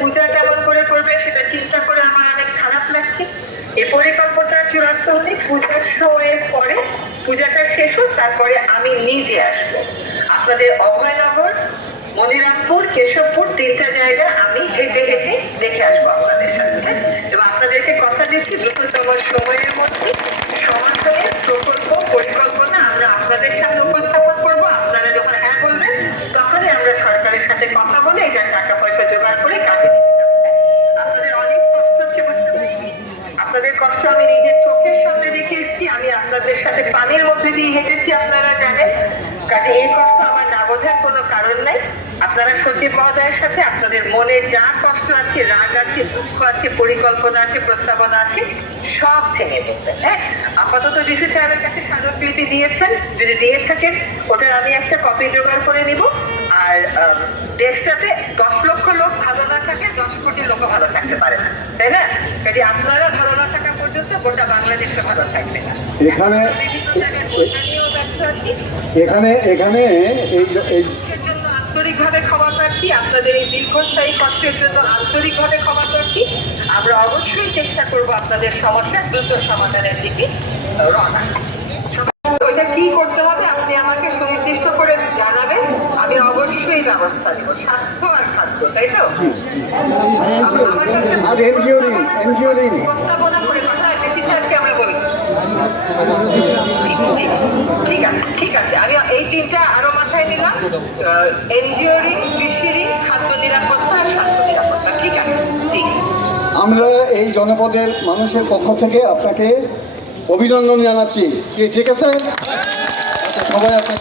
পূজা কেমন করে করবে সেটা চিন্তা করে আমার অনেক খারাপ লাগছে। এই পরিকল্পনাটা চূড়ান্ত হতে পূজার সময়ের পরে, পূজাটা শেষ হোক, তারপরে আমি নিজে আসবো। আপনাদের অভয়নগর, মনিরামপুর, কেশবপুর 3টা জায়গা আমি হেঁটে হেঁটে দেখে আসবো আপনাদের সাথে, এবং আপনাদেরকে কথা দিচ্ছি দ্রুততম সময়ের মধ্যে সমান্তরাল প্রকল্প পরিকল্পনা আমরা আপনাদের সামনে উপস্থাপন করবো। আপনারা যখন হ্যাঁ বলবেন তখনই আমরা সরকারের সাথে কথা বলে এটা টাকা পয়সা জোগাড় করে কাজে দিতে হবে। আপনাদের অনেক কষ্ট হচ্ছে বুঝতে পারছি, আপনাদের কষ্ট আমি নিজের চোখের সামনে দেখে এসেছি। আমি আপনাদের সাথে পানির মধ্যে দিয়ে হেঁটেছি, আপনারা জানেন। কাজে এই কষ্ট আমার না বোঝার কোনো কারণ নাই। আপনারা সচিব মহোদয়ের সাথে আপনাদের মনে যা কষ্ট আছে, রাগ আছে, দুঃখ আছে, পরিকল্পনা আছে, প্রস্তাবনা আছে, সব ভেঙে বলবেন। হ্যাঁ, আপাতত ডিসি সাহেবের কাছে স্মারকলিপি দিয়েছেন, যদি দিয়ে থাকেন ওটার আমি একটা কপি জোগাড় করে নিব। আর দেশটাতে 10 লক্ষ লোক ভালো না থাকে, 10 কোটি লোক ভালো থাকতে পারে না, তাই না? কাজে আপনারা ভালো না থাকা পর্যন্ত গোটা বাংলাদেশে ভালো থাকবে না। এখানে এখানে এখানে এই জন্য আন্তরিকভাবে ক্ষমা প্রার্থী, আপনাদের এই দীর্ঘস্থায়ী কষ্টের জন্য আন্তরিকভাবে ক্ষমা প্রার্থী। আমরা অবশ্যই চেষ্টা করব আপনাদের সমস্যা দ্রুত সমাধানের দিকে রওনা। ওইটা কি করতে হবে আপনি আমাকে সুনির্দিষ্ট করে জানাবেন, আমি অবশ্যই ব্যবস্থা নেব। স্বাস্থ্য আর খাদ্য, তাই তো? আর এনজিওরিং প্রস্তাবনা করে কথা ডিসিশনকে আমরা বলি। ঠিক আছে, ঠিক আছে, আমি এই 3টা আরো মাথায় নিলাম। এনজিওরিং, কৃষিরিং, খাদ্য নিরাপত্তা আর স্বাস্থ্য নিরাপত্তা। ঠিক আছে, ঠিক। আমরা এই জনপদের মানুষের পক্ষ থেকে আপনাকে অভিনন্দন জানাচ্ছি। কি ঠিক আছে? সবাই